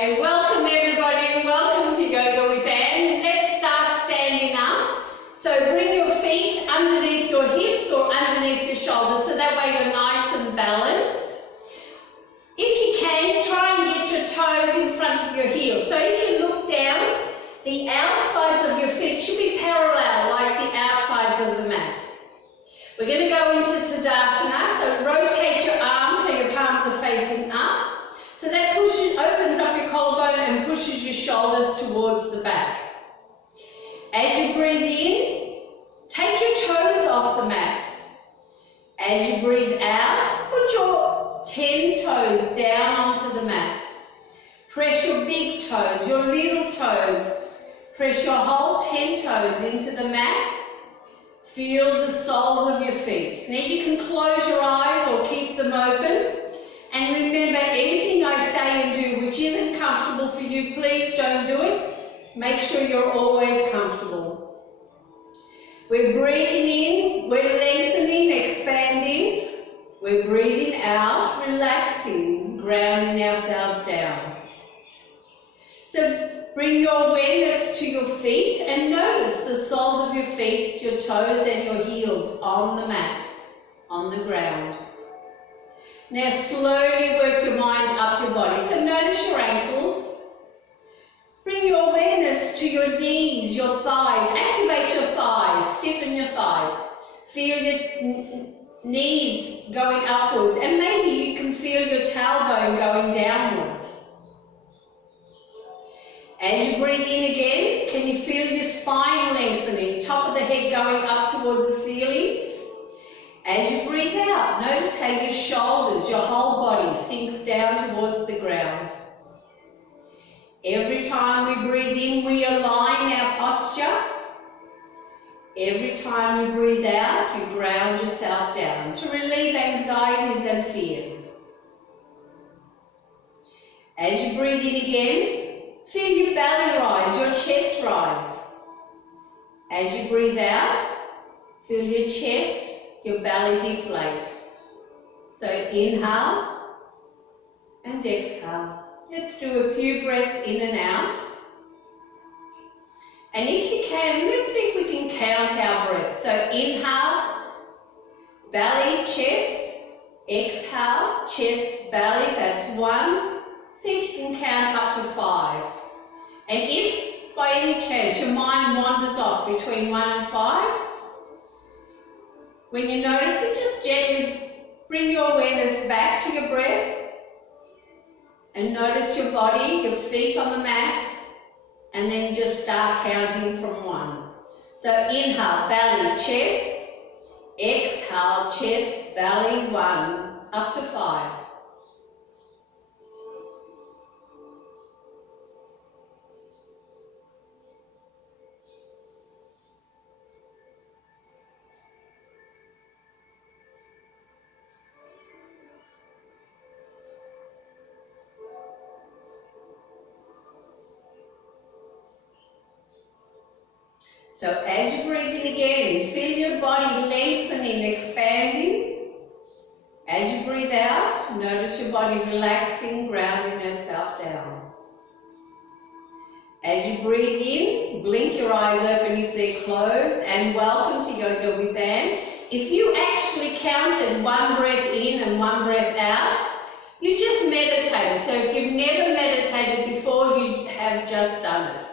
Okay, welcome everybody, welcome to Yoga with Anne. Let's start standing up. So bring your feet underneath your hips or underneath your shoulders so that way you're nice and balanced. If you can, try and get your toes in front of your heels. So if you look down, the outsides of your feet should be parallel like the outsides of the mat. We're going to go into Tadasana, so rotate your arms so your palms are facing up. So that opens up your collarbone and pushes your shoulders towards the back. As you breathe in, take your toes off the mat. As you breathe out, put your 10 toes down onto the mat. Press your big toes, your little toes. Press your whole 10 toes into the mat. Feel the soles of your feet. Now you can close your eyes or keep them open. And remember, anything I say and do which isn't comfortable for you, please don't do it. Make sure you're always comfortable. We're breathing in, we're lengthening, expanding. We're breathing out, relaxing, grounding ourselves down. So bring your awareness to your feet and notice the soles of your feet, your toes and your heels on the mat, on the ground. Now slowly work your mind up your body. So notice your ankles. Bring your awareness to your knees, your thighs. Activate your thighs, stiffen your thighs. Feel your knees going upwards and maybe you can feel your tailbone going downwards. As you breathe in again, can you feel your spine lengthening, top of the head going up towards the ceiling? As you breathe out, notice how your shoulders, your whole body sinks down towards the ground. Every time we breathe in, we align our posture. Every time you breathe out, you ground yourself down to relieve anxieties and fears. As you breathe in again, feel your belly rise, your chest rise. As you breathe out, feel your chest, your belly deflate. So inhale and exhale. Let's do a few breaths in and out. And if you can, let's see if we can count our breaths. So inhale, belly, chest. Exhale, chest, belly, that's 1. See if you can count up to 5. And if by any chance your mind wanders off between 1 and 5, when you notice it, just gently bring your awareness back to your breath and notice your body, your feet on the mat, and then just start counting from 1. So inhale, belly, chest. Exhale, chest, belly, 1, up to 5. So as you breathe in again, feel your body lengthening, expanding. As you breathe out, notice your body relaxing, grounding itself down. As you breathe in, blink your eyes open if they're closed, and welcome to Yoga with Anne. If you actually counted 1 breath in and 1 breath out, you just meditated. So if you've never meditated before, you have just done it.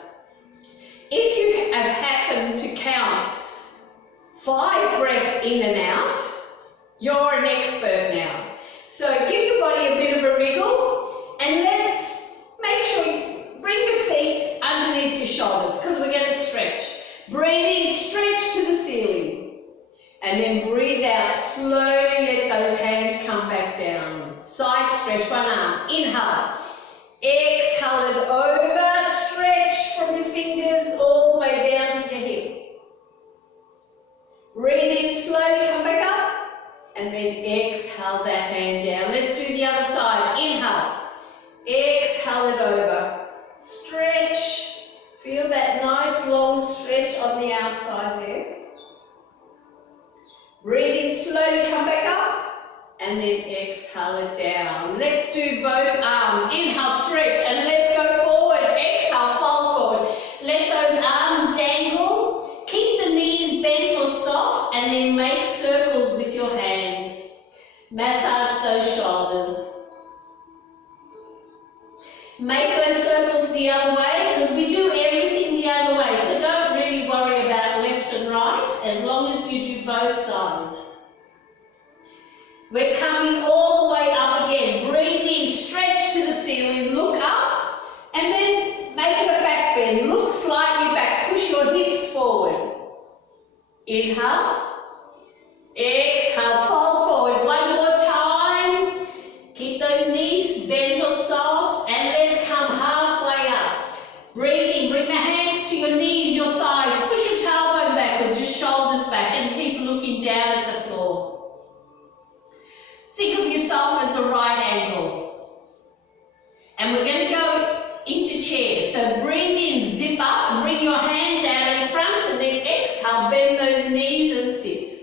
If you have happened to count 5 breaths in and out, you're an expert now. So give your body a bit of a wriggle and let's make sure you bring your feet underneath your shoulders because we're going to stretch. Breathe in, stretch to the ceiling. And then breathe out, slowly let those hands come back down. Side stretch, 1 arm, inhale. Exhale it over, stretch from your fingers all the way down to your hip. Breathe in, slowly come back up, and then exhale that hand down. Let's do the other side. Inhale, exhale it over, stretch. Feel that nice long stretch on the outside there. Breathe in, slowly come back up, and then exhale it down. Let's do both arms. Inhale, stretch, and let's go forward. Exhale, fold forward. Let those arms dangle. Keep the knees bent or soft, and then make circles with your hands. Massage those shoulders. Make those circles the other way, because we do everything the other way, so don't really worry about left and right, as long as you do both sides. We're coming all the way up again. Breathe in, stretch to the ceiling, look up, and then make it a back bend. Look slightly back, push your hips forward. Inhale, exhale, fold forward. One more time. Keep those knees bent or soft, and let's come halfway up. Breathe in, bring the hands to your knees, your thighs. Push your tailbone backwards, your shoulders back, and keep looking down at the floor. Think of yourself as a right angle. And we're going to go into chair. So breathe in, zip up, and bring your hands out in front, and then exhale, bend those knees and sit.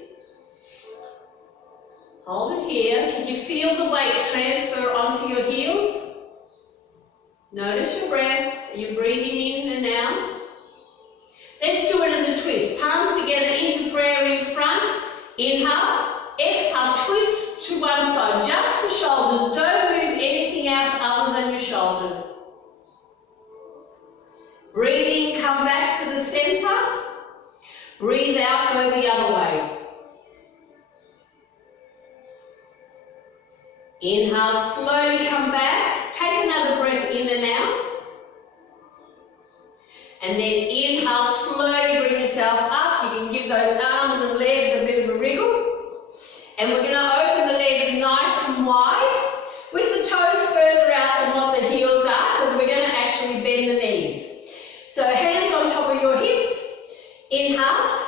Hold it here. Can you feel the weight transfer onto your heels? Notice your breath. Are you breathing in and out? Let's do it as a twist. Palms together into prayer in front. Inhale. Exhale, twist to one side. Just the shoulders. Don't move anything else other than your shoulders. Breathe in, come back to the center. Breathe out, go the other way. Inhale, slowly come back. Take another breath in and out. And then inhale, slowly bring yourself up. You can give those arms and legs a bit of a wriggle. And we're going to open the legs nice and wide, with the toes further out than what the heels are, because we're going to actually bend the knees. So hands on top of your hips. Inhale,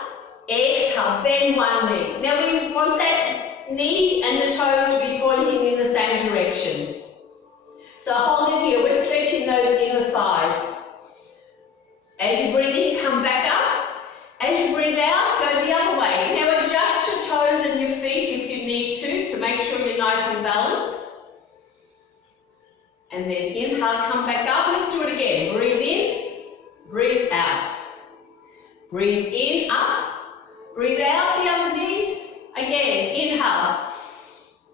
exhale, bend one knee. Now we want that knee and the toes to be pointing in the same direction. So hold it here. We're stretching those inner thighs. As you breathe in, come back up. As you breathe out, go the other way. Now adjust your toes and your feet if you need to make sure you're nice and balanced. And then inhale, come back up. Let's do it again. Breathe in, breathe out. Breathe in, up. Breathe out the other knee. Again, inhale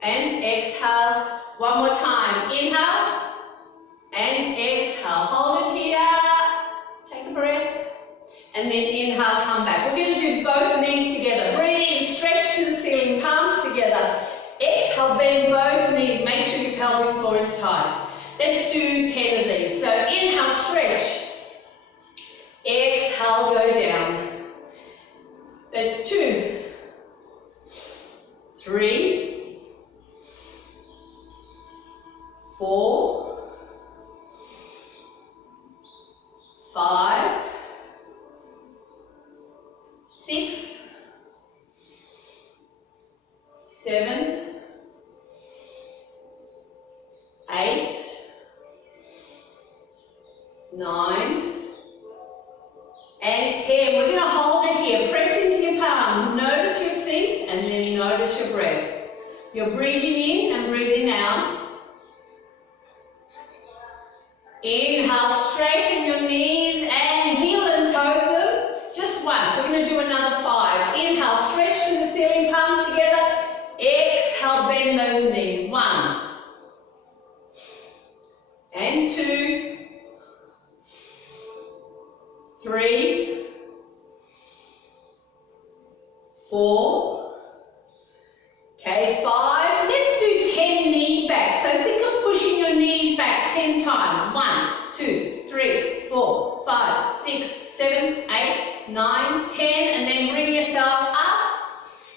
and exhale. One more time. Inhale and exhale. Hold it here. Take a breath. And then inhale, come back. We're going to do both knees together. Breathe in, stretch to the ceiling, palms together. Exhale, bend both knees. Make sure your pelvic floor is tight. Let's do 10 of these. So inhale, stretch. Exhale, go down. That's 2, 3, 4, 5, 6, 7, 8, 9, and 10. We're going to hold it here. Press into your palms. Notice your feet and then notice your breath. You're breathing in and breathing out. Inhale, straighten your knees and heel and toe them. Just once. We're going to do another 5. Inhale, stretch to the ceiling, palms together. Exhale, bend those knees. 1 and 2, 3, 4, okay, 5. Let's do 10 knee back. So think of pushing your knees back 10 times. 1, 2, 3, 4, 5, 6, 7, 8, 9, 10, and then bring yourself up,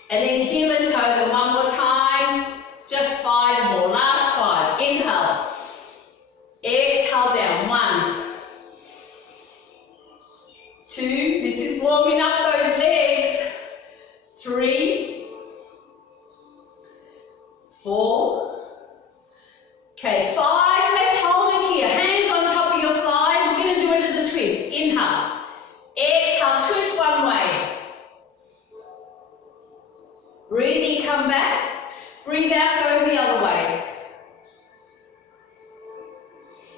and then heel and toe them one more time. Just 5 more. Last 5. Inhale. Exhale down. 1, 2. This is warming up those legs. 3, 4. Okay, 5. Let's hold it here. Hands on top of your thighs. We're going to do it as a twist. Inhale. Exhale. Twist one way. Breathe in, come back. Breathe out, go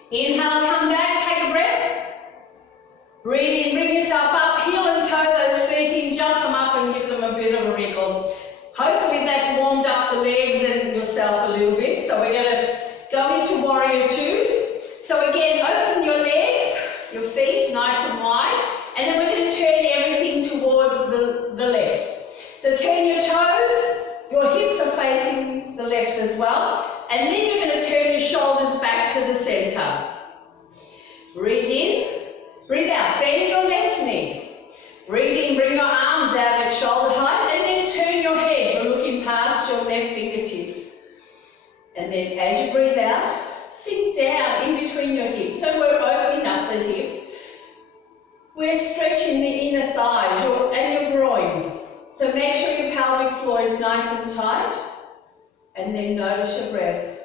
Inhale, come back, take a breath. Breathe in, bring yourself up, heel and toe those feet in, jump them up and give them a bit of a wriggle. Hopefully that's warmed up the legs and yourself a little bit. So we're going to go into warrior twos. So again, open your legs, your feet nice and wide, and then we're going to turn everything towards the left. So turn your toes, your hips are facing the left as well, and then you're going to turn your shoulders back to the center. Breathe in, breathe out, bend your left knee. Breathe in, bring your arms out at shoulder height, and then turn your head. You're looking past your left fingertips. And then as you breathe out, sink down in between your hips. So we're opening up the hips. We're stretching the inner thighs and your groin. So make sure your pelvic floor is nice and tight. And then notice your breath.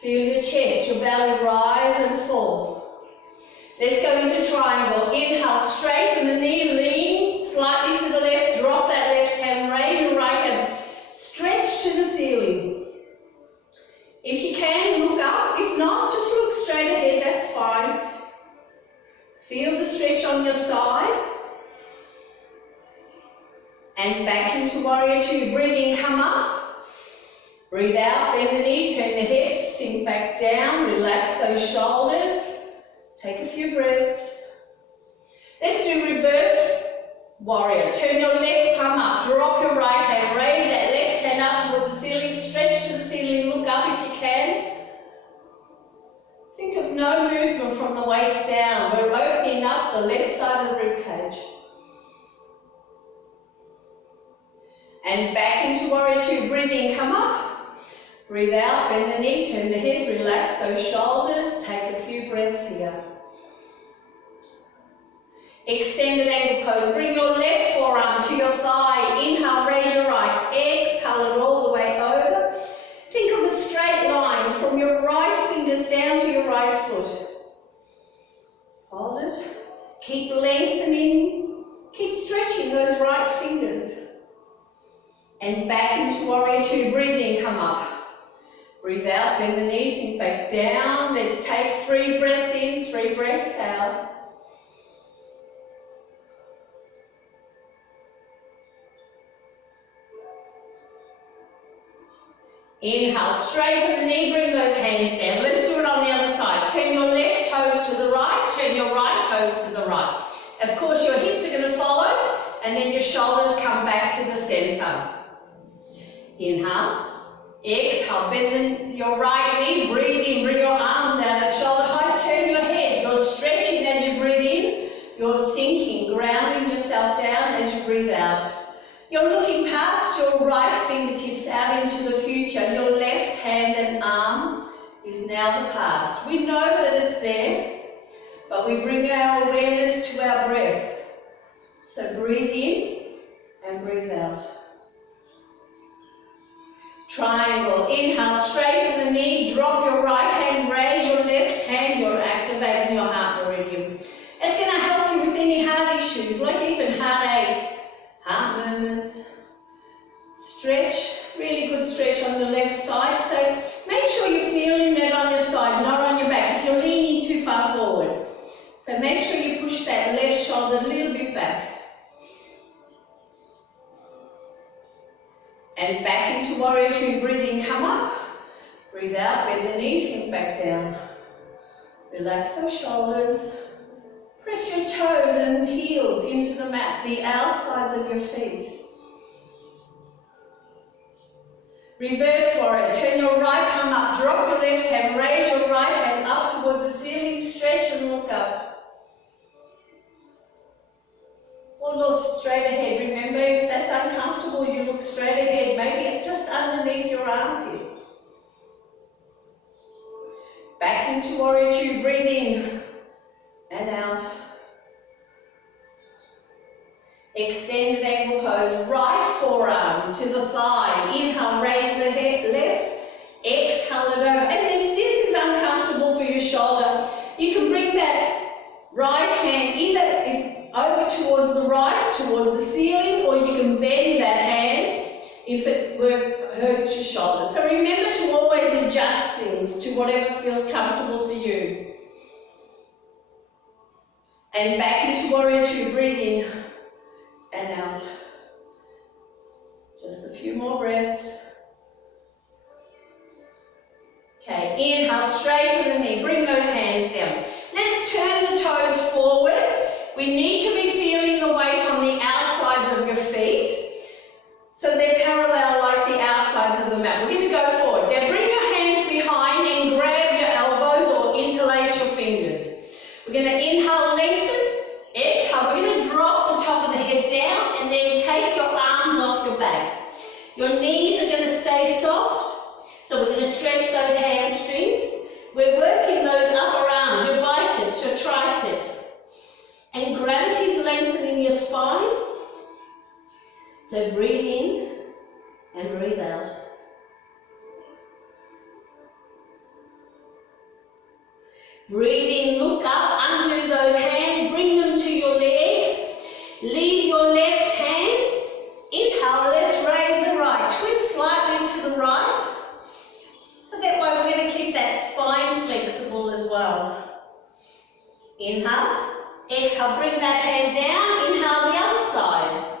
Feel your chest, your belly rise and fall. Let's go into triangle. Inhale, straighten the knee, lean slightly to the left, drop that left hand, raise your right hand, stretch to the ceiling. If you can, look up. If not, just look straight ahead, that's fine. Feel the stretch on your side. And back into warrior two. Breathe in, come up. Breathe out, bend the knee, turn the hips, sink back down, relax those shoulders. Take a few breaths. Let's do reverse warrior. Turn your left palm up, drop your right hand, raise that left hand up towards the ceiling, stretch to the ceiling, look up if you can. Think of no movement from the waist down. We're opening up the left side of the ribcage. And back into warrior two. Breathe in, come up. Breathe out, bend the knee, turn the head, relax those shoulders. Take a few breaths here. Extended angle pose. Bring your left forearm to your thigh. Inhale, raise your right. Exhale it all the way over. Think of a straight line from your right fingers down to your right foot. Hold it. Keep lengthening. Keep stretching those right fingers. And back into warrior two. Breathe in, come up. Breathe out, bend the knees, sink back down. Let's take 3 breaths in, 3 breaths out. Inhale, straighten the knee, bring those hands down. Let's do it on the other side. Turn your left toes to the right, turn your right toes to the right. Of course, your hips are going to follow, and then your shoulders come back to the center. Inhale. Exhale, bend your right knee, breathe in, bring your arms out at shoulder height, turn your head. You're stretching as you breathe in, you're sinking, grounding yourself down as you breathe out. You're looking past your right fingertips out into the future. Your left hand and arm is now the past. We know that it's there, but we bring our awareness to our breath. So breathe in and breathe out. Triangle. Inhale, straighten the knee, drop your right hand, raise your left hand. You're activating your heart meridian. It's going to help you with any heart issues, like even heartache, heart murmurs. Stretch, really good stretch on the left side. So make sure you're feeling it on your side, not on your back. If you're leaning too far forward. So make sure you push that left shoulder a little bit back. And back into warrior two. Breathe in, come up. Breathe out, bend the knees, sink back down. Relax those shoulders. Press your toes and heels into the mat, the outsides of your feet. Reverse warrior. Turn your right palm up, drop your left hand, raise your right hand up towards the ceiling, stretch and look up. Or look straight ahead. Remember, if that's uncomfortable, you look straight ahead, maybe just underneath your armpit. Back into warrior two. Breathe in and out. Extended angle pose. Right forearm to the thigh. Inhale, raise the head left. Exhale it over. And if this is uncomfortable for your shoulder, you can bring that right hand either over towards the right, towards the ceiling, or you can bend that hand if it hurts your shoulder. So remember to always adjust things to whatever feels comfortable for you. And back into Warrior Two. Breathe in and out. Just a few more breaths. Okay, inhale, straighten the knee. Bring those hands down. Let's turn the toes forward. We need to be feeling the weight on the outsides of your feet, so they're parallel like the outsides of the mat. We're going to go forward. Now bring your hands behind and grab your elbows or interlace your fingers. We're going to inhale, lengthen. Exhale, we're going to drop the top of the head down and then take your arms off your back. Your knees are going to stay soft, so we're going to stretch those hamstrings. We're working those upper arms, your biceps, your triceps. And gravity's lengthening your spine. So breathe in and breathe out. Breathe in, look up, undo those hands, bring them to your legs. Leave your left hand. Inhale, let's raise the right. Twist slightly to the right. So that way we're going to keep that spine flexible as well. Inhale. Exhale, bring that hand down. Inhale the other side.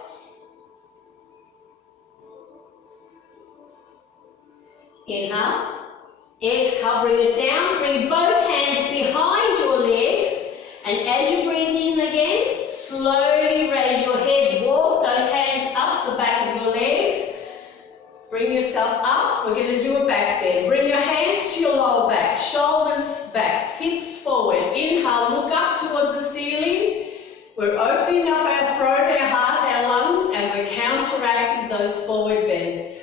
Inhale. Exhale, bring it down. Bring both hands behind your legs. And as you breathe in again, slowly raise your head. Walk those hands up the back of your legs. Bring yourself up. We're going to do a back bend. Bring your hands to your lower back. Shoulders back. Hips forward. Inhale, look up towards the ceiling. We're opening up our throat, our heart, our lungs, and we're counteracting those forward bends.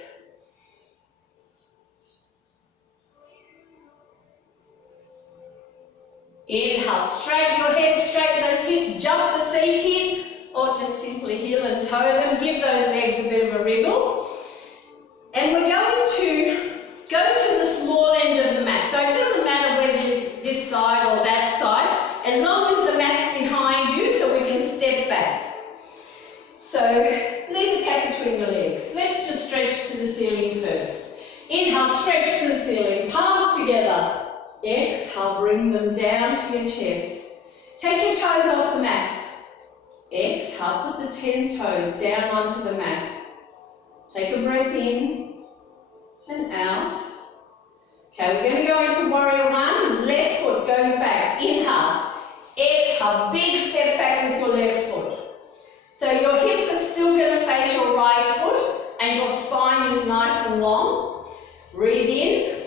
Inhale, straighten your head, straighten those hips, jump the feet in, or just simply heel and toe them. Give those legs a bit of a wriggle. And we're going to go to the small end of the mat. So it doesn't matter whether you're this side or that side, as long as the mat's behind you so we can step back. So leave a gap between your legs. Let's just stretch to the ceiling first. Inhale, stretch to the ceiling, palms together. Exhale, bring them down to your chest. Take your toes off the mat. Exhale, put the 10 toes down onto the mat. Take a breath in and out. Okay, we're going to go into Warrior One. Left foot goes back. Inhale. Exhale, big step back with your left foot. So your hips are still going to face your right foot and your spine is nice and long. Breathe in.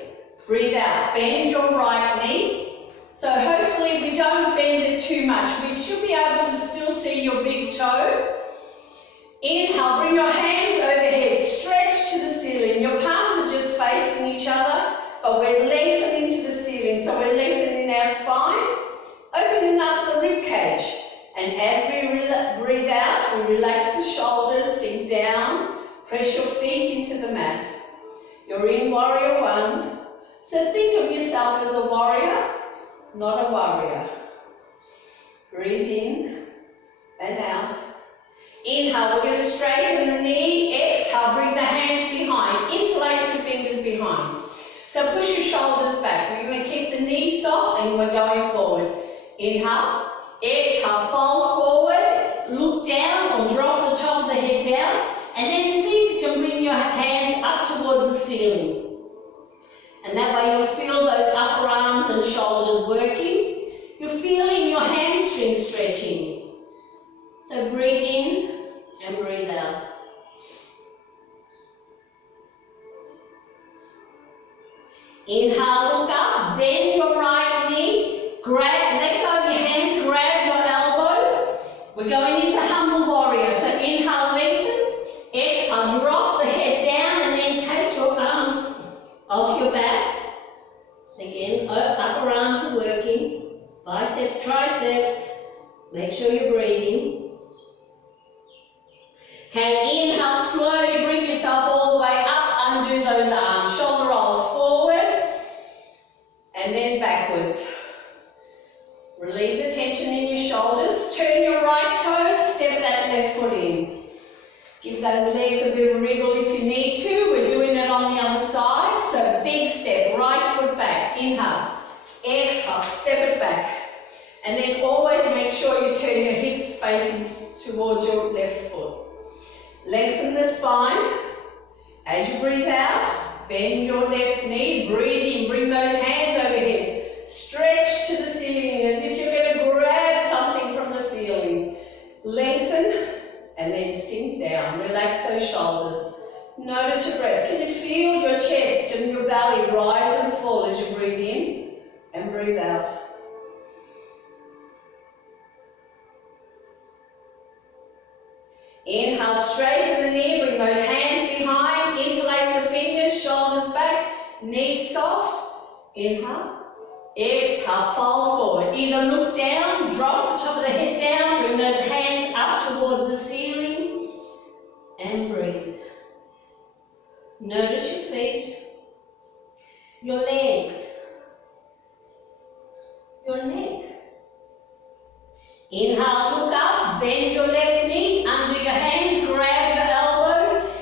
Breathe out, bend your right knee. So hopefully we don't bend it too much. We should be able to still see your big toe. Inhale, bring your hands overhead, stretch to the ceiling. Your palms are just facing each other, but we're lengthening to the ceiling. So we're lengthening our spine, opening up the rib cage. And as we breathe out, we relax the shoulders, sink down, press your feet into the mat. You're in Warrior One. So think of yourself as a warrior, not a worrier. Breathe in and out. Inhale, we're going to straighten the knee. Exhale, bring the hands behind. Interlace your fingers behind. So push your shoulders back. We're going to keep the knees soft and we're going forward. Inhale. Exhale, fold forward. Look down or drop the top of the head down. And then see if you can bring your hands up towards the ceiling. And that way you'll feel those upper arms and shoulders working. You're feeling your hamstrings stretching. So breathe in and breathe out. Inhale, look up, bend your right knee, let go of your hands, grab your elbows. We're going into Humble Warrior. So inhale, lengthen. Exhale, drop the head down and then take your arms off your back. Again, upper arms are working. Biceps, triceps. Make sure you're breathing. Okay, inhale, slowly bring yourself all the way up. Undo those arms. Shoulder rolls forward and then backwards. Relieve the tension in your shoulders. Turn your right toes. Step that left foot in. Give those legs a bit of a wriggle if you need to. We're doing it on the other side. So big step, right foot back. back. Inhale. Exhale, step it back. And then always make sure you turn your hips facing towards your left foot. Lengthen the spine. As you breathe out, bend your left knee. Breathe in. Bring those hands overhead. Stretch to the ceiling as if you're going to grab something from the ceiling. Lengthen and then sink down. Relax those shoulders. Notice your breath. Can you feel your chest and your belly rise and fall as you breathe in and breathe out? Inhale, straighten the knee, bring those hands behind, interlace the fingers, shoulders back, knees soft. Inhale, exhale, fold forward. Either look down, drop the top of the head down, bring those hands up towards the ceiling, and breathe. Notice your feet, your legs, your neck. Inhale, look up, bend your left knee, undo your hands, grab your elbows.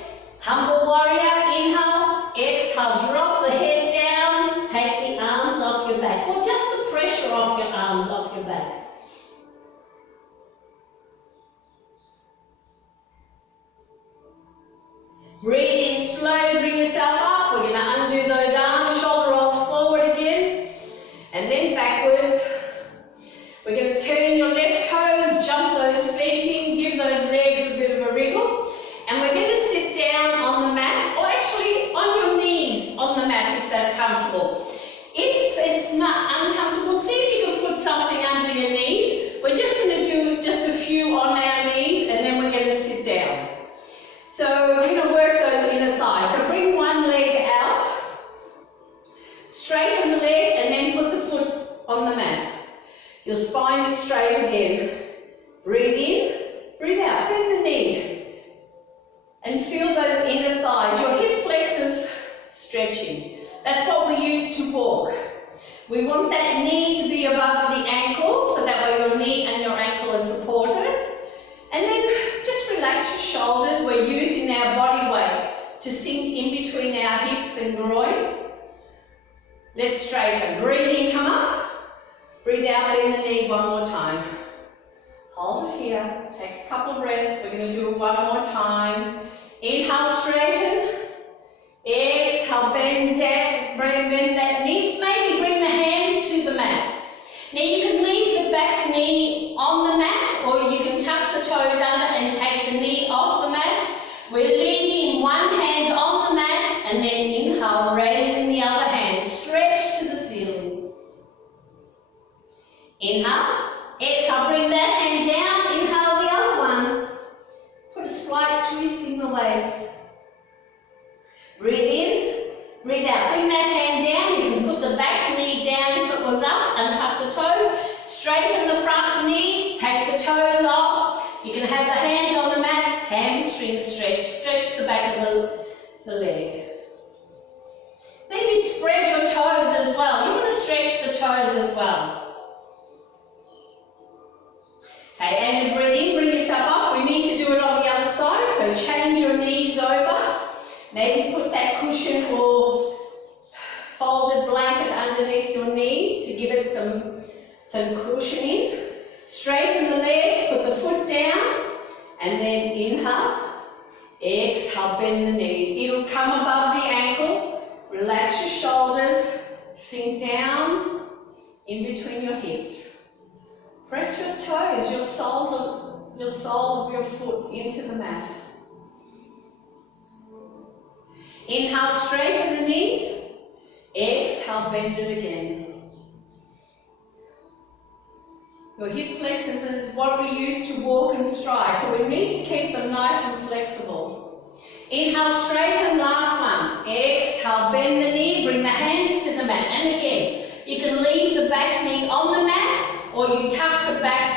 Humble warrior, inhale, exhale, drop the head down, take the arms off your back, or just the pressure off your arms off your back. Breathe in slowly, bring yourself up. We're going to undo those arms, shoulder rolls forward again, and then backwards. We're going to turn your left toes, jump those feet in, give those legs a bit of a wriggle, and we're going to sit down on the mat, or actually on your knees on the mat if that's comfortable. If it's not uncomfortable, see if you can put something under your knees. We're just going to do just a few on our knees, and then we're going to sit down. So we're going to work those inner thighs. So bring one leg out, straighten the leg, and then put the foot on the mat. Your spine is straight again. Breathe in, breathe out, bend the knee. And feel those inner thighs, your hip flexors stretching. That's what we use to walk. We want that knee to be above the ankle, so that way your knee and your ankle are supported. And then just relax your shoulders. We're using our body weight to sink in between our hips and groin. Let's straighten. Breathe in, come up. Breathe out, bend the knee one more time. Hold it here. Take a couple of breaths. We're going to do it one more time. Inhale, straighten. Exhale, bend that knee. Maybe bring the hands to the mat. Now you can leave the back knee on the mat, or you can tuck the toes under and take the knee off the mat. We're leaving one hand on the mat, and then inhale, raising the other hand. Stretch to the ceiling. Inhale, exhale, bring that hand down, inhale the other one. Put a slight twist in the waist. Breathe in, breathe out. Bring that hand down. You can put the back knee down if it was up, untuck the toes. Straighten the front knee, take the toes off. You can have the hands on the mat, hamstring stretch. Stretch the back of the leg. Maybe spread your toes as well. You want to stretch the toes as well. Okay, as you breathe in, bring yourself up. We need to do it on the other side, so change your knees over. Maybe put that cushion or folded blanket underneath your knee to give it some cushioning. Straighten the leg, put the foot down, and then inhale. Exhale, bend the knee. It'll come above the ankle. Relax your shoulders, sink down in between your hips. Press your toes, your sole of your foot into the mat. Inhale, straighten the knee. Exhale, bend it again. Your hip flexors is what we use to walk and stride, so we need to keep them nice and flexible. Inhale, straighten, last one. Exhale, bend the knee, bring the hands to the mat. And again, you can leave the back knee on the mat, or you tuck the back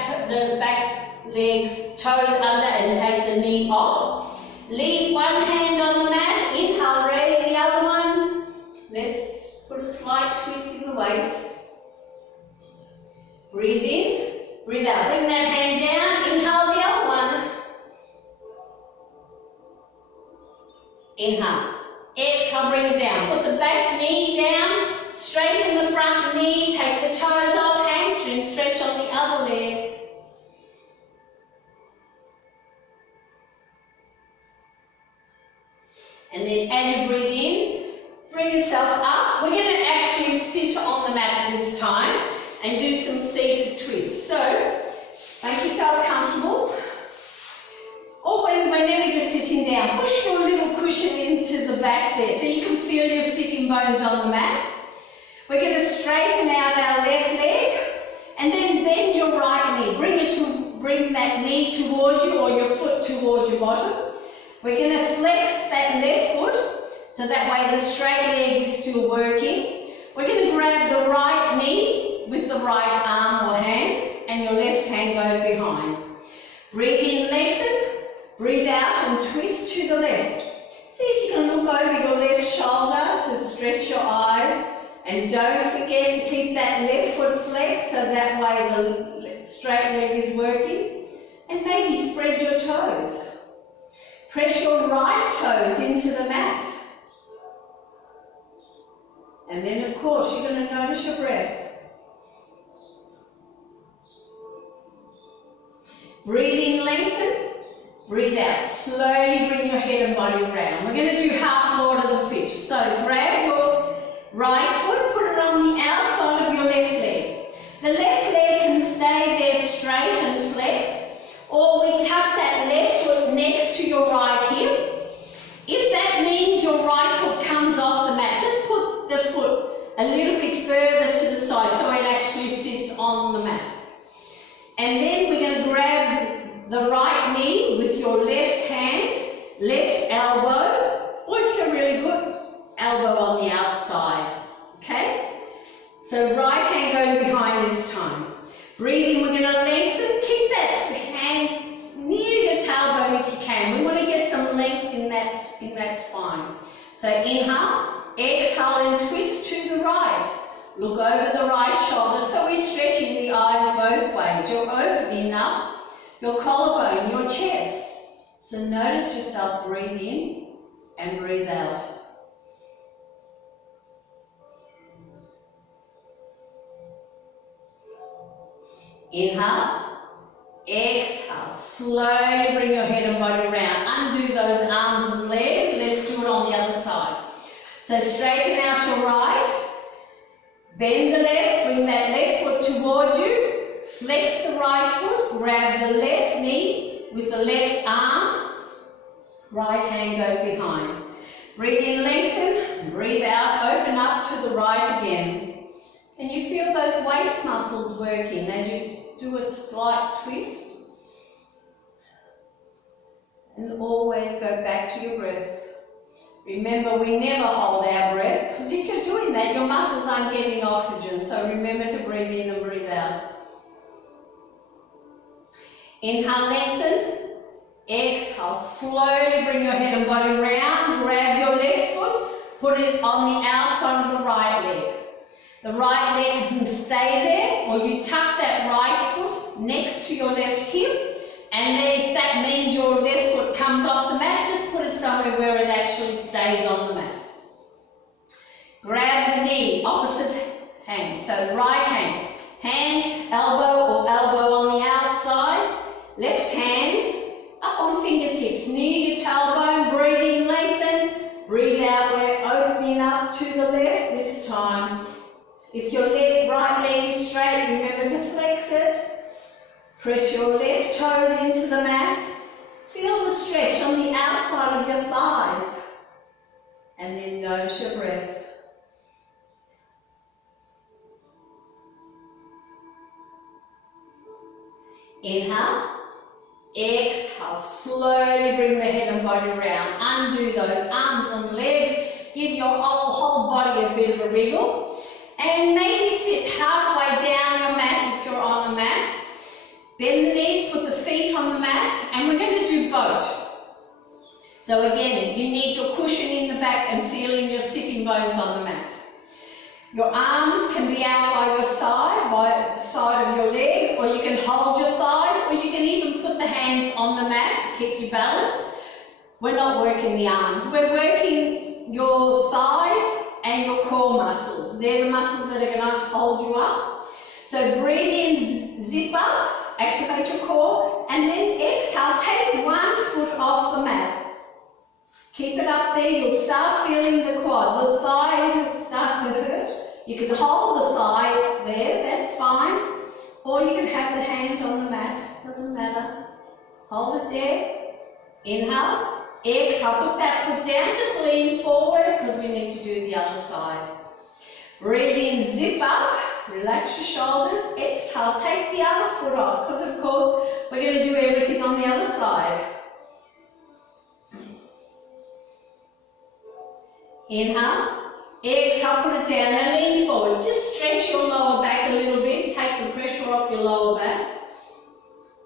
legs, toes under and take the knee off. Leave one hand on the mat, inhale, raise the other one. Let's put a slight twist in the waist. Breathe in, breathe out. Bring that hand down, inhale the other one. Inhale, exhale, bring it down. Put the back knee down, straighten the then as you breathe in, bring yourself up. We're going to actually sit on the mat this time and do some seated twists. So, make yourself comfortable. Always, whenever you're sitting down, push your little cushion into the back there so you can feel your sitting bones on the mat. We're going to straighten out our left leg and then bend your right knee. Bring that knee towards you or your foot towards your bottom. We're going to flex that left foot so that way the straight leg is still working. We're going to grab the right knee with the right arm or hand and your left hand goes behind. Breathe in, lengthen. Breathe out and twist to the left. See if you can look over your left shoulder to stretch your eyes. And don't forget to keep that left foot flexed so that way the straight leg is working. And maybe spread your toes. Press your right toes into the mat. And then of course you're going to notice your breath. Breathe in, lengthen. Breathe out. Slowly bring your head and body round. We're going to do half Lord of the Fish. So grab your right foot, put it on the outside of your left leg. The left leg can stay there straight and flexed, or we tuck that left foot next to your right hip. If that means your right foot comes off the mat, just put the foot a little bit further to the side so it actually sits on the mat. And then we're going to grab the right knee with your left hand, left elbow, or if you're really good, elbow on the outside, okay? So right hand goes behind this time. Breathing, we're going to lengthen, keep that hand near your tailbone if you can. We want to get some length in that spine. So inhale, exhale and twist to the right. Look over the right shoulder, so we're stretching the eyes both ways. You're opening up your collarbone, your chest. So notice yourself breathe in and breathe out. Inhale, exhale, slowly bring your head and body around. Undo those arms and legs. Let's do it on the other side. So straighten out your right, bend the left, bring that left foot towards you. Flex the right foot, grab the left knee with the left arm, right hand goes behind. Breathe in, lengthen, breathe out, open up to the right again. Can you feel those waist muscles working as you do a slight twist? And always go back to your breath. Remember, we never hold our breath, because if you're doing that, your muscles aren't getting oxygen, so remember to breathe in and breathe out. Inhale, lengthen. Exhale, slowly bring your head and body round. Grab your left foot, put it on the outside of the right leg. The right leg can stay there, or you tuck that right foot next to your left hip, and then if that means your left foot comes off the mat, just put it somewhere where it actually stays on the mat. Grab the knee, opposite hand, so right hand, elbow or elbow on the outside. Left hand up on fingertips, near your tailbone, breathe in, lengthen, breathe out, we're opening up to the left this time. If your right leg is straight, remember to flex it. Press your left toes into the mat. Feel the stretch on the outside of your thighs. And then notice your breath. Inhale. Exhale, slowly bring the head and body around. Undo those arms and legs. Give your whole body a bit of a wriggle. And maybe sit halfway down your mat if you're on a mat. Bend the knees, put the feet on the mat, and we're going to do boat. So again, you need your cushion in the back and feeling your sitting bones on the mat. Your arms can be out by the side of your legs, or you can hold your thighs, or you can even put the hands on the mat to keep you balanced. We're not working the arms, we're working your thighs and your core muscles. They're the muscles that are going to hold you up. So breathe in, zip up, activate your core, and then exhale, take one foot off the mat. Keep it up there. You'll start feeling the quad. The thighs will start to hurt. You can hold the thigh there, that's fine. Or you can have the hand on the mat, doesn't matter. Hold it there. Inhale. Exhale. Put that foot down. Just lean forward because we need to do the other side. Breathe in, zip up. Relax your shoulders. Exhale. Take the other foot off because, of course, we're going to do everything on the other side. Inhale. Exhale, put it down and lean forward. Just stretch your lower back a little bit. Take the pressure off your lower back.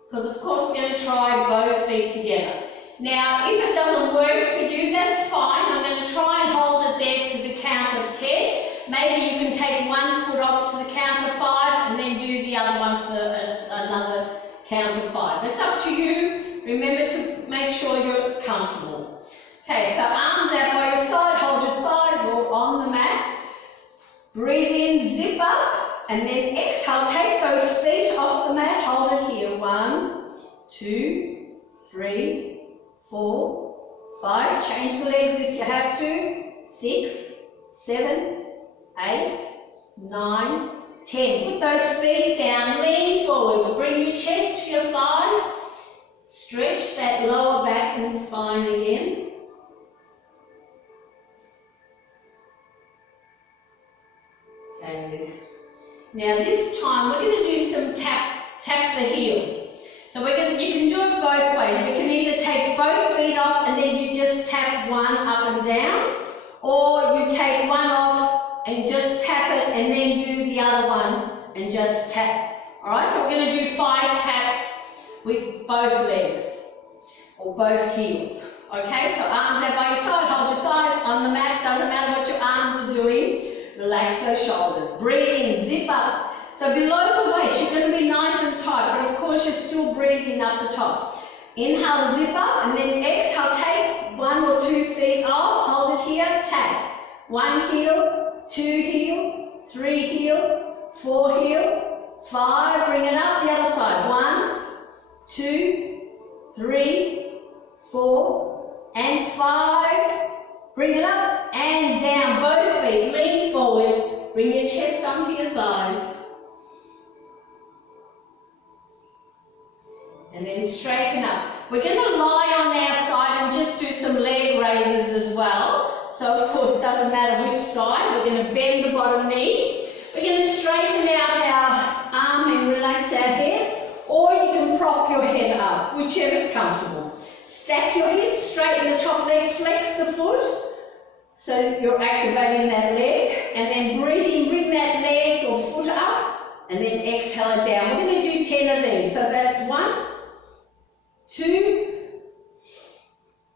Because of course we're going to try both feet together. Now, if it doesn't work for you, that's fine. I'm going to try and hold it there to the count of 10. Maybe you can take one foot off to the count of 5 and then do the other one for another count of 5. It's up to you. Remember to make sure you're comfortable. Okay, so arms out by your side, hold your thighs or on the mat. Breathe in, zip up, and then exhale. Take those feet off the mat, hold it here. 1, 2, 3, 4, 5. Change the legs if you have to. 6, 7, 8, 9, 10. Put those feet down, lean forward. Bring your chest to your thighs. Stretch that lower back and spine again. Okay. Now this time we're going to do some tap the heels. So you can do it both ways. We can either take both feet off and then you just tap one up and down, or you take one off and just tap it and then do the other one and just tap. Alright, so we're going to do 5 taps with both legs or both heels. Okay, so arms out by your side, hold your thighs on the mat, doesn't matter what your arms are doing. Relax those shoulders. Breathe in, zip up. So below the waist, you're going to be nice and tight, but of course you're still breathing up the top. Inhale, zip up, and then exhale, take 1 or 2 feet off. Hold it here, tap. 1 heel, 2 heel, 3 heel, 4 heel, 5. Bring it up the other side. 1, 2, 3, 4, and 5. Bring it up and down, both feet, lean forward, bring your chest onto your thighs. And then straighten up. We're going to lie on our side and just do some leg raises as well. So of course it doesn't matter which side, we're going to bend the bottom knee. We're going to straighten out our arm and relax our head, or you can prop your head up, whichever's comfortable. Stack your hips, straighten the top leg, flex the foot, so you're activating that leg, and then breathe in, bring that leg or foot up, and then exhale it down. We're going to do 10 of these, so that's 1, 2,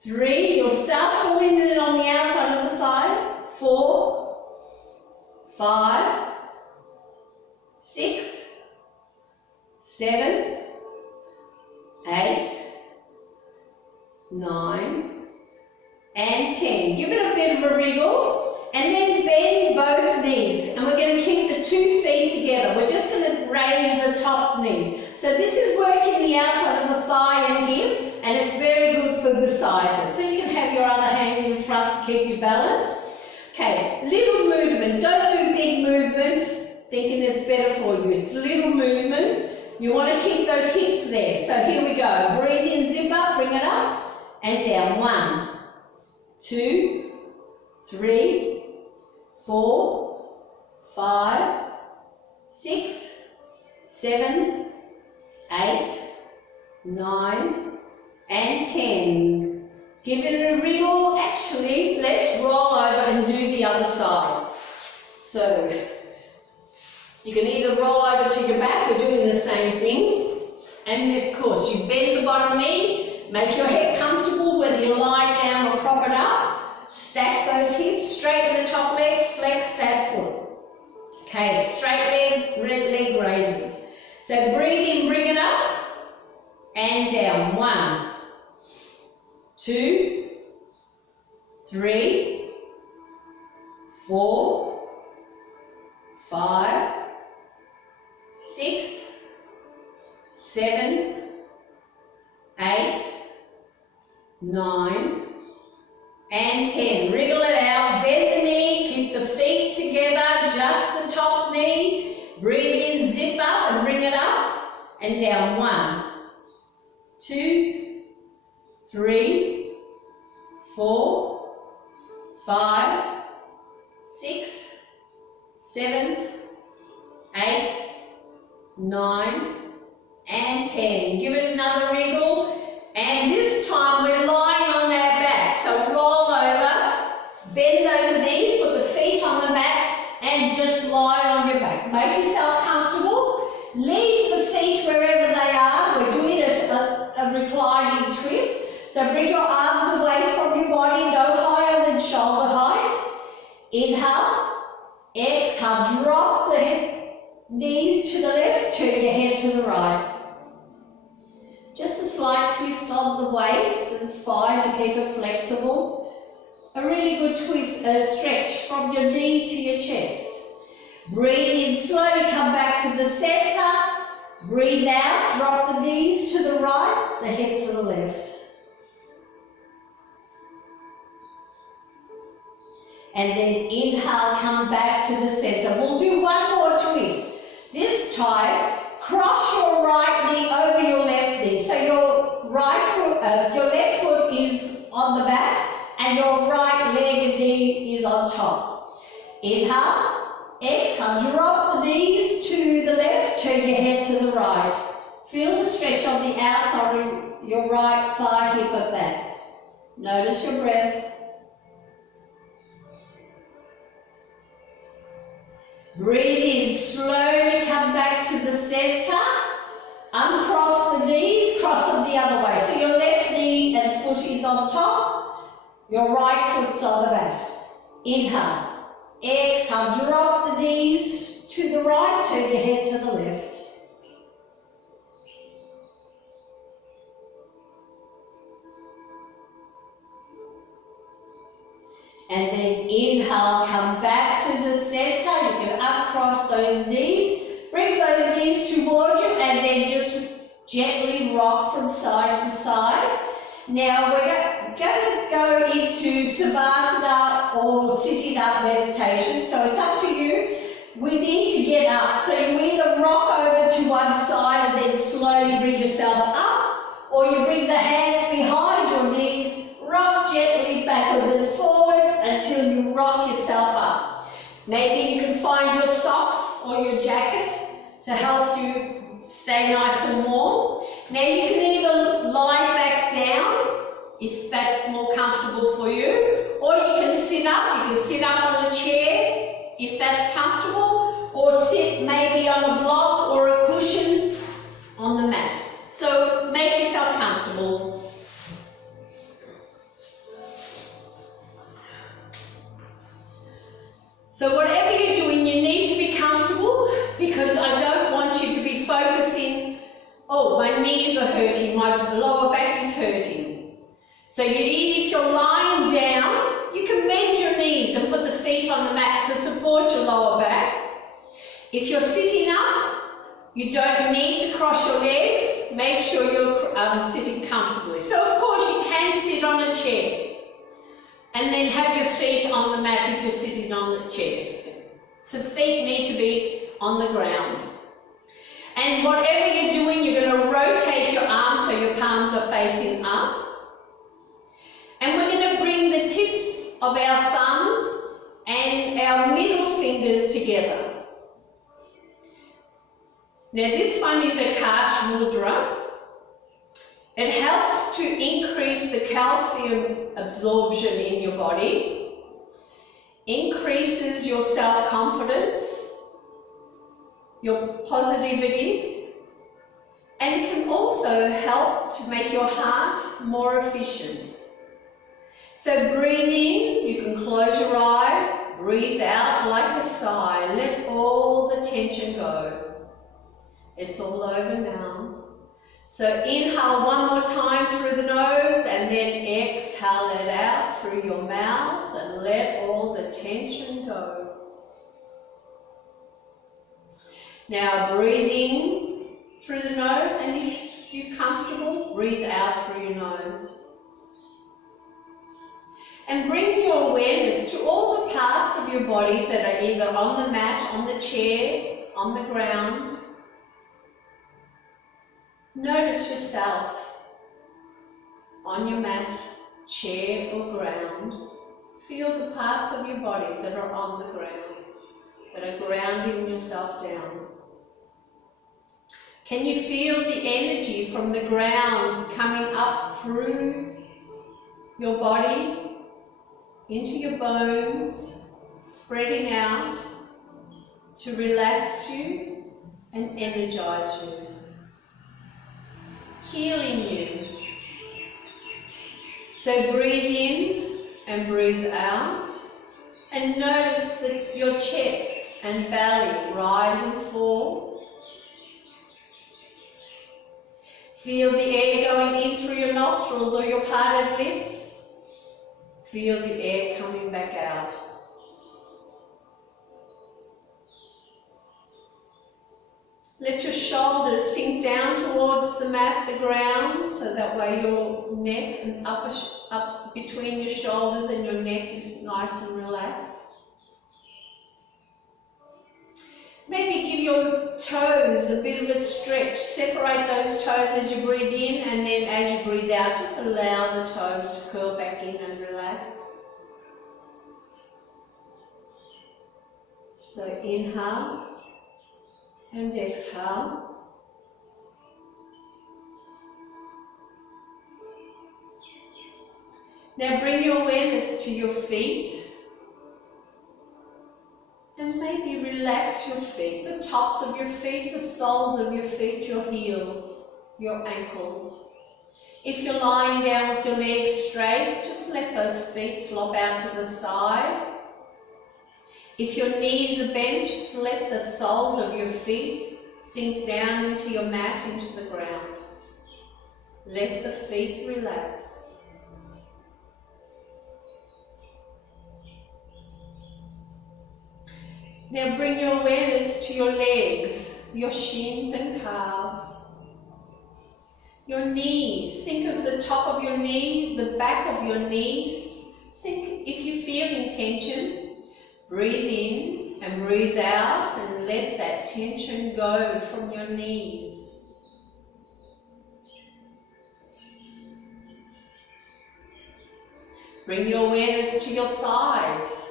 3, you'll start filling it on the outside of the thigh, 4, 5, 6, 7, 8, 9, and 10. Give it a bit of a wriggle and then bend both knees. And we're going to keep the 2 feet together. We're just going to raise the top knee. So this is working the outside of the thigh and hip, and it's very good for bursitis. So you can have your other hand in front to keep you balanced. Okay, little movement. Don't do big movements thinking it's better for you. It's little movements. You want to keep those hips there. So here we go. Breathe in, zip up, bring it up and down. 1, 2, 3, 4, 5, 6, 7, 8, 9, and 10. Give it a wriggle. Actually, let's roll over and do the other side. So you can either roll over to your back, we're doing the same thing. And of course, you bend the bottom knee, make your head comfortable, whether you lie down or prop it up. Stack those hips, straighten the top leg, flex that foot. Okay, straight leg, red leg raises. So breathe in, bring it up, and down. 1, 2, 3, 4, 5, 6, 7, 8, 9, and 10. Wriggle it out, bend the knee, keep the feet together, just the top knee. Breathe in, zip up and bring it up and down. 1, 2, 3, 4, 5, 6, 7, 8, 9, and 10. Give it another wriggle. And this time we're lying on our back. So roll over, bend those knees, put the feet on the mat, and just lie on your back. Make yourself comfortable. Leave the feet wherever they are. We're doing a reclining twist. So bring your arms away from your body, no higher than shoulder height. Inhale. Exhale. Drop the knees to the left, turn your head to the right. Just a slight twist on the waist and spine to keep it flexible. A really good twist, stretch from your knee to your chest. Breathe in, slowly come back to the center. Breathe out, drop the knees to the right, the head to the left. And then inhale, come back to the center. We'll do one more twist. This time, cross your right knee over your left knee. So your left foot is on the mat and your right leg and knee is on top. Inhale, exhale, drop the knees to the left, turn your head to the right. Feel the stretch on the outside of your right thigh, hip and back. Notice your breath. Breathe in, slowly come back to the center. Uncross the knees, cross them the other way. So your left knee and foot is on top, your right foot's on the mat. Inhale, exhale, drop the knees to the right, turn your head to the left. And then inhale, come back to the center. You can uncross those knees. Bring those knees towards you and then just gently rock from side to side. Now we're going to go into Savasana or sitting up meditation. So it's up to you. We need to get up. So you either rock over to one side and then slowly bring yourself up, or you bring the hands behind your knees, rock gently backwards and forwards until you rock yourself up. Maybe you can find your socks or your jacket to help you stay nice and warm. Now you can either lie back down if that's more comfortable for you, or you can sit up. You can sit up on a chair if that's comfortable, or sit maybe on a block or a cushion on the mat. So make yourself comfortable. So whatever you're doing, you need to be comfortable, because I don't want you to be focusing, oh, my knees are hurting, my lower back is hurting. So if you're lying down, you can bend your knees and put the feet on the mat to support your lower back. If you're sitting up, you don't need to cross your legs. Make sure you're sitting comfortably. So of course you can sit on a chair and then have your feet on the mat if you're sitting on the chairs. So feet need to be on the ground. And whatever you're doing, you're going to rotate your arms so your palms are facing up. And we're going to bring the tips of our thumbs and our middle fingers together. Now this one is a Kash Mudra. It helps to increase the calcium absorption in your body, increases your self-confidence, your positivity, and can also help to make your heart more efficient. So breathe in, you can close your eyes, breathe out like a sigh, let all the tension go. It's all over now. So inhale one more time through the nose and then exhale it out through your mouth and let all the tension go. Now breathe in through the nose, and if you're comfortable, breathe out through your nose. And bring your awareness to all the parts of your body that are either on the mat, on the chair, on the ground. Notice yourself on your mat, chair or ground. Feel the parts of your body that are on the ground, that are grounding yourself down. Can you feel the energy from the ground coming up through your body, into your bones, spreading out to relax you and energize you, healing you? So breathe in and breathe out, and notice that your chest and belly rise and fall. Feel the air going in through your nostrils or your parted lips. Feel the air coming back out. Let your shoulders sink down towards the mat, the ground, so that way your neck and up between your shoulders and your neck is nice and relaxed. Maybe give your toes a bit of a stretch. Separate those toes as you breathe in, and then as you breathe out, just allow the toes to curl back in and relax. So inhale and exhale. Now bring your awareness to your feet. And maybe relax your feet, the tops of your feet, the soles of your feet, your heels, your ankles. If you're lying down with your legs straight, just let those feet flop out to the side. If your knees are bent, just let the soles of your feet sink down into your mat, into the ground. Let the feet relax. Now bring your awareness to your legs, your shins and calves, your knees. Think of the top of your knees, the back of your knees. Think if you're feeling tension, breathe in and breathe out and let that tension go from your knees. Bring your awareness to your thighs.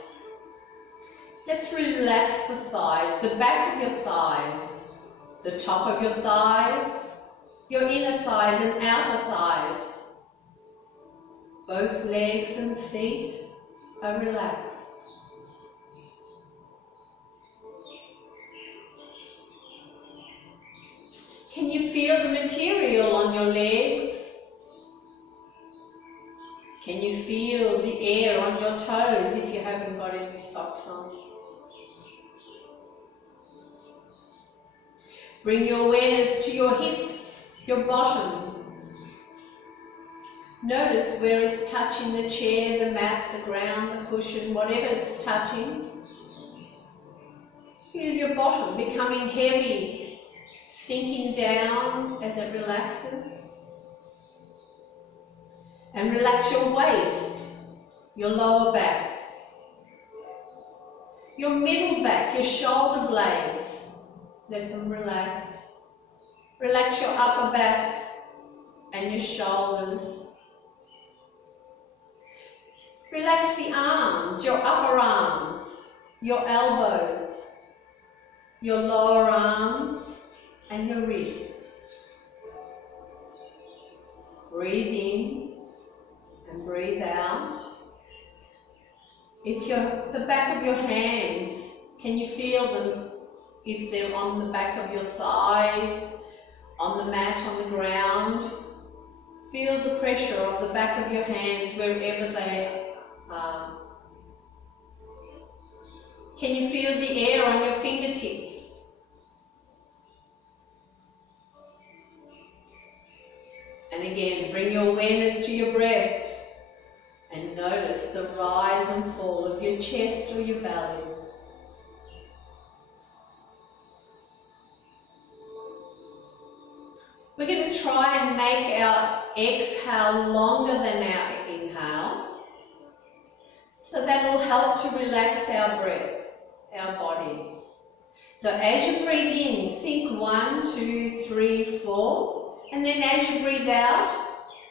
Let's relax the thighs, the back of your thighs, the top of your thighs, your inner thighs and outer thighs. Both legs and feet are relaxed. Can you feel the material on your legs? Can you feel the air on your toes if you haven't got any socks on? Bring your awareness to your hips, your bottom. Notice where it's touching the chair, the mat, the ground, the cushion, whatever it's touching. Feel your bottom becoming heavy, sinking down as it relaxes. And relax your waist, your lower back, your middle back, your shoulder blades. Let them relax. Relax your upper back and your shoulders. Relax the arms, your upper arms, your elbows, your lower arms and your wrists. Breathe in and breathe out. If the back of your hands, can you feel them? If they're on the back of your thighs, on the mat, on the ground, feel the pressure of the back of your hands wherever they are. Can you feel the air on your fingertips? And again, bring your awareness to your breath and notice the rise and fall of your chest or your belly. We're going to try and make our exhale longer than our inhale. help to relax our breath, our body. So as you breathe in, think 1, 2, 3, 4. And then as you breathe out,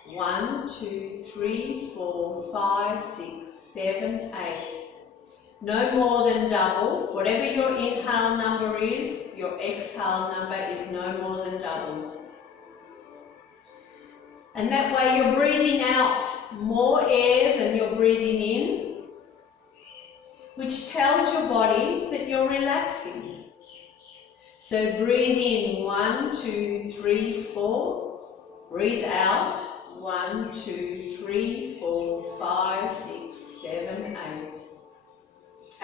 1, 2, 3, 4, 5, 6, 7, 8. No more than double. Whatever your inhale number is, your exhale number is no more than double. And that way you're breathing out more air than you're breathing in, which tells your body that you're relaxing. So breathe in 1, 2, 3, 4. Breathe out 1, 2, 3, 4, 5, 6, 7, 8.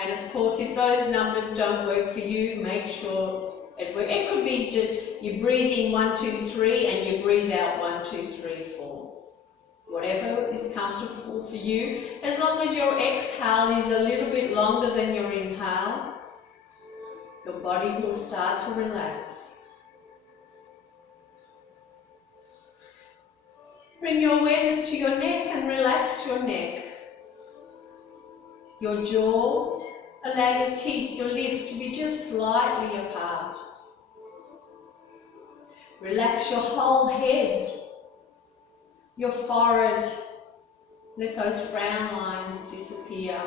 And of course, if those numbers don't work for you, make sure it works. It could be just you breathe in 1, 2, 3 and you breathe out 1, 2, 3, 4. Whatever is comfortable for you, as long as your exhale is a little bit longer than your inhale, your body will start to relax. Bring your awareness to your neck and relax your neck. Your jaw, allow your teeth, your lips to be just slightly apart. Relax your whole head, your forehead, let those frown lines disappear.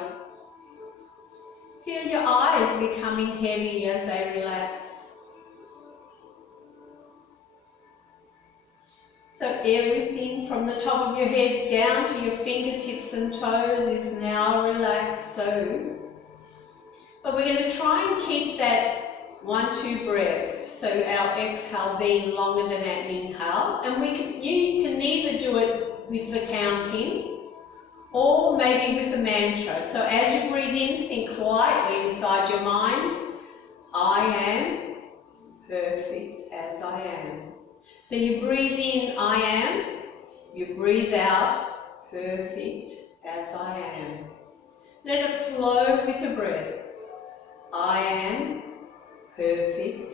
Feel your eyes becoming heavy as they relax. So everything from the top of your head down to your fingertips and toes is now relaxed. But we're going to try and keep that 1, 2 breath. So our exhale being longer than our inhale. And you can either do it with the counting or maybe with a mantra. So as you breathe in, think quietly inside your mind, I am perfect as I am. So you breathe in, I am. You breathe out, perfect as I am. Let it flow with the breath. I am perfect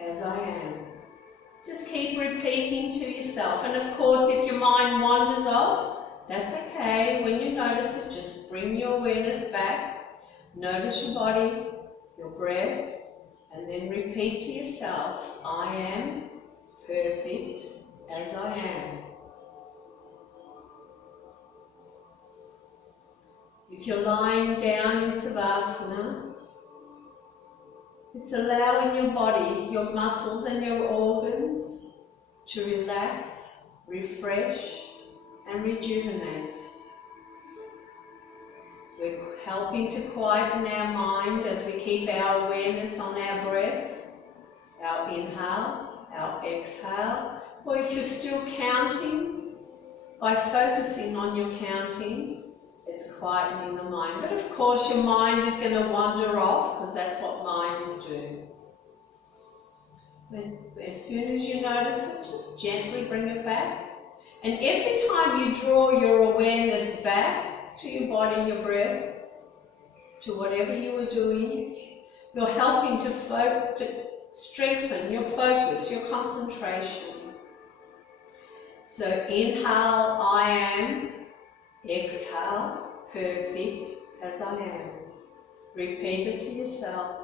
as I am. Just keep repeating to yourself. And of course, if your mind wanders off, that's okay. When you notice it, just bring your awareness back. Notice your body, your breath, and then repeat to yourself, I am perfect as I am. If you're lying down in Savasana, it's allowing your body, your muscles and your organs to relax, refresh and rejuvenate. We're helping to quieten our mind as we keep our awareness on our breath, our inhale, our exhale, or if you're still counting, by focusing on your counting, it's quietening the mind. But of course your mind is going to wander off, because that's what minds do. But as soon as you notice it, just gently bring it back. And every time you draw your awareness back to your body, your breath, to whatever you were doing, you're helping to strengthen your focus, your concentration. So inhale, I am. Exhale, perfect as I am. Repeat it to yourself.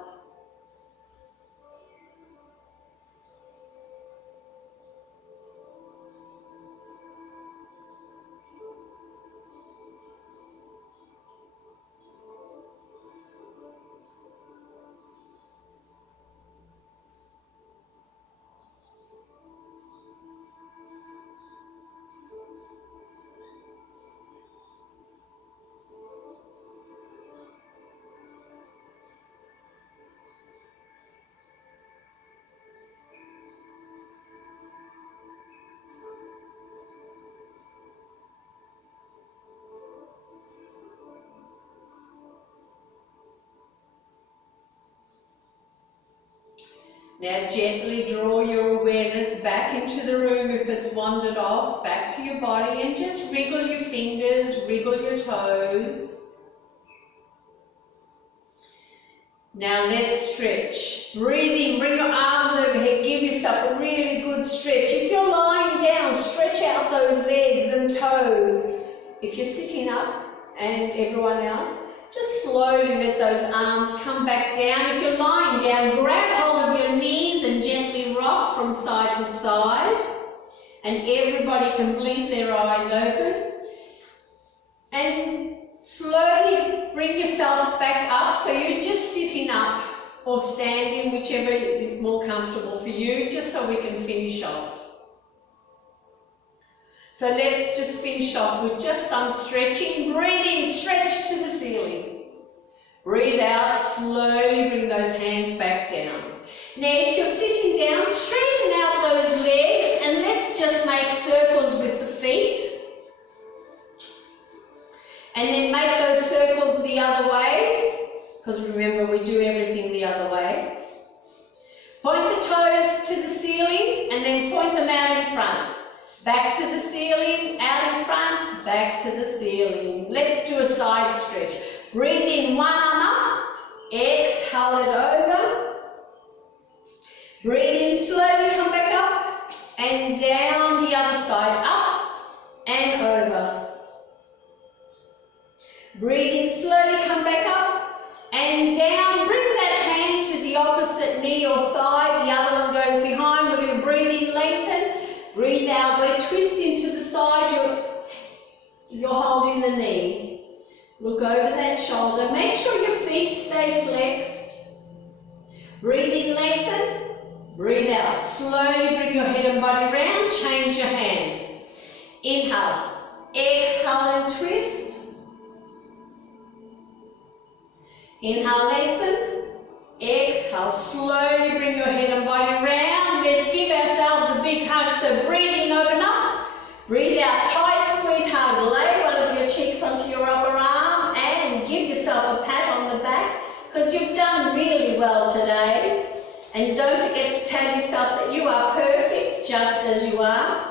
Now gently draw your awareness back into the room if it's wandered off, back to your body, and just wriggle your fingers, wriggle your toes. Now let's stretch. Breathe in, bring your arms overhead, give yourself a really good stretch. If you're lying down, stretch out those legs and toes. If you're sitting up, and everyone else, just slowly let those arms come back down. If you're lying down, grab hold of your knees and gently rock from side to side. And everybody can blink their eyes open. And slowly bring yourself back up, so you're just sitting up or standing, whichever is more comfortable for you, just so we can finish off. So let's just finish off with just some stretching. Breathe in, stretch to the ceiling. Breathe out, slowly bring those hands back down. Now if you're sitting down, straighten out those legs and let's just make circles with the feet. And then make those circles the other way, because remember we do everything the other way. Point the toes to the ceiling and then point them out in front. Back to the ceiling, out in front, back to the ceiling. Let's do a side stretch. Breathe in, one arm up, exhale it over. Breathe in, slowly come back up and down the other side, up and over. Breathe in, slowly come back up and down. Bring that hand to the opposite knee or thigh. The other one goes behind. We're going to breathe in, lengthen. Breathe out. We're twisting to the side. You're holding the knee. Look over that shoulder. Make sure your feet stay flexed. Breathe in, lengthen. Breathe out. Slowly bring your head and body round. Change your hands. Inhale. Exhale and twist. Inhale, lengthen. Exhale, slowly bring your head and body round. Let's give ourselves a big hug. So breathe in, open up. Breathe out, tight squeeze, hug. Lay one of your cheeks onto your upper arm and give yourself a pat on the back, because you've done really well today. And don't forget to tell yourself that you are perfect just as you are.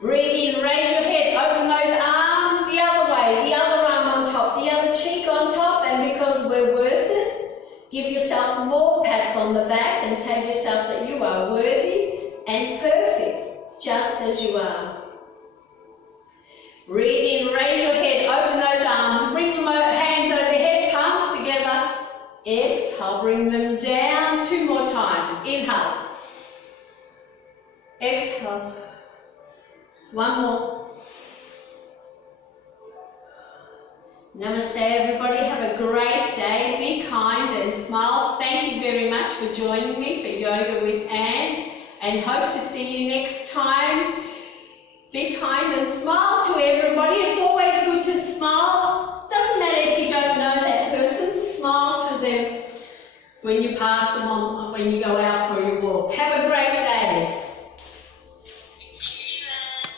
Breathe in, raise your head, open those arms the other way, the other arm on top, the other cheek on top, and because we're worth it, give yourself more pats on the back and tell yourself that you are worthy and perfect just as you are. Breathe in, raise your head, open those arms, bring the hands overhead, palms together. Exhale, bring them down 2 more times. Inhale. Exhale. 1 more. Namaste everybody, have a great day, be kind and smile. Thank you very much for joining me for Yoga with Anne, and hope to see you next time. Be kind and smile to everybody. It's always good to smile. Doesn't matter if you don't know that person, smile to them when you pass them on, when you go out for your walk. Have a great